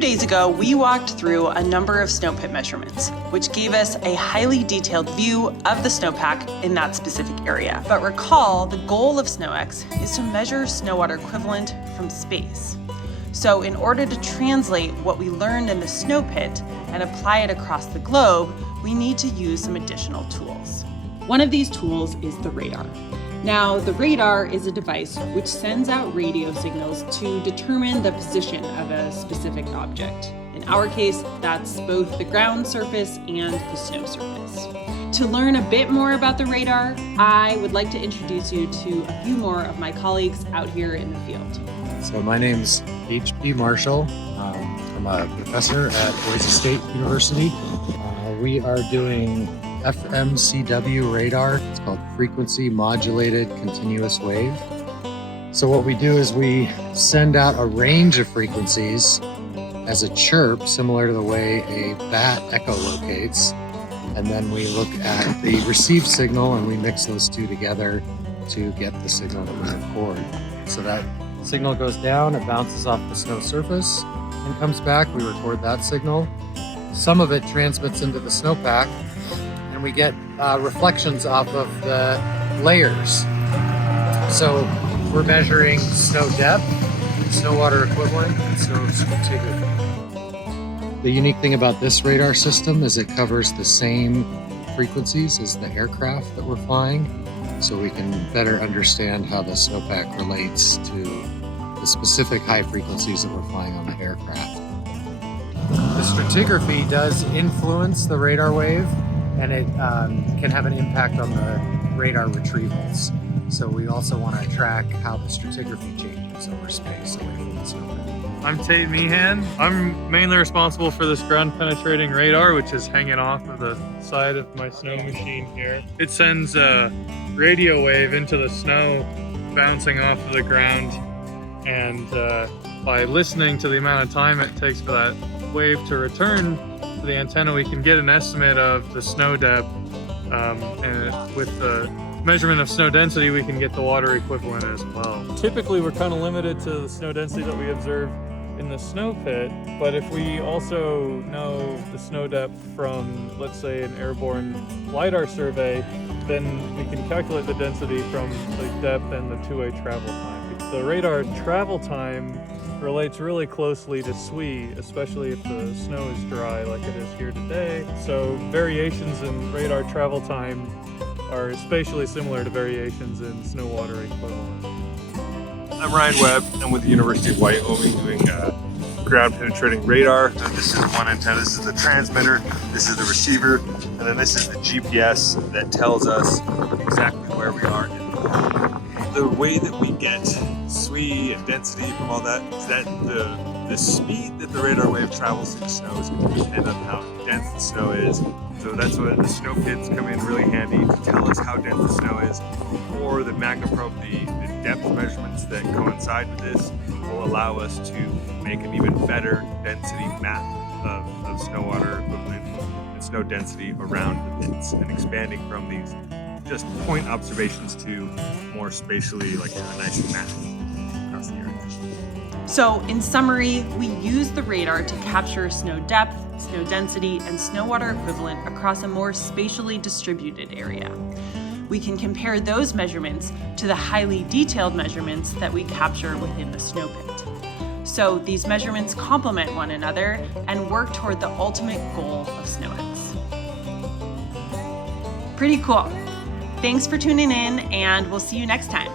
few days ago, we walked through a number of snow pit measurements, which gave us a highly detailed view of the snowpack in that specific area. But recall, the goal of SnowEx is to measure snow water equivalent from space. So in order to translate what we learned in the snow pit and apply it across the globe, we need to use some additional tools. One of these tools is the radar. Now, the radar is a device which sends out radio signals to determine the position of a specific object. In our case, that's both the ground surface and the snow surface. To learn a bit more about the radar, I would like to introduce you to a few more of my colleagues out here in the field. So my name's H.P. Marshall. I'm a professor at Boise State University. We are doing FMCW radar. It's called Frequency Modulated Continuous Wave. So what we do is we send out a range of frequencies as a chirp, similar to the way a bat echolocates. And then we look at the received signal and we mix those two together to get the signal that we record. So that signal goes down, it bounces off the snow surface and comes back. We record that signal. Some of it transmits into the snowpack, and we get reflections off of the layers. So we're measuring snow depth, snow water equivalent, and snow stratigraphy. The unique thing about this radar system is it covers the same frequencies as the aircraft that we're flying, so we can better understand how the snowpack relates to the specific high frequencies that we're flying on the aircraft. The stratigraphy does influence the radar wave, and it can have an impact on the radar retrievals. So we also want to track how the stratigraphy changes over space away from the snowpack. I'm Tate Meehan. I'm mainly responsible for this ground penetrating radar, which is hanging off of the side of my snow machine here. It sends a radio wave into the snow, bouncing off of the ground, and by listening to the amount of time it takes for that wave to return to the antenna, we can get an estimate of the snow depth, and with the measurement of snow density, we can get the water equivalent as well. Typically, we're kind of limited to the snow density that we observe in the snow pit, but if we also know the snow depth from, let's say, an airborne LiDAR survey, then we can calculate the density from the depth and the two-way travel time. The radar travel time relates really closely to SWE, especially if the snow is dry like it is here today. So variations in radar travel time are spatially similar to variations in snow water equivalent. I'm Ryan Webb. I'm with the University of Wyoming doing ground penetrating radar. And this is one antenna, this is the transmitter, this is the receiver, and then this is the GPS that tells us exactly where we are in the world. The way that we get SWE and density from all that is that the speed that the radar wave travels through the snow is going to depend on how dense the snow is. So that's where the snow pits come in really handy to tell us how dense the snow is, or the MagnaProbe, the depth measurements that coincide with this will allow us to make an even better density map of snow water equivalent and snow density around the pits, and expanding from these just point observations to more spatially, like a nice map across the area. So in summary, we use the radar to capture snow depth, snow density, and snow water equivalent across a more spatially distributed area. We can compare those measurements to the highly detailed measurements that we capture within the snow pit. So these measurements complement one another and work toward the ultimate goal of SnowEx. Pretty cool. Thanks for tuning in, and we'll see you next time.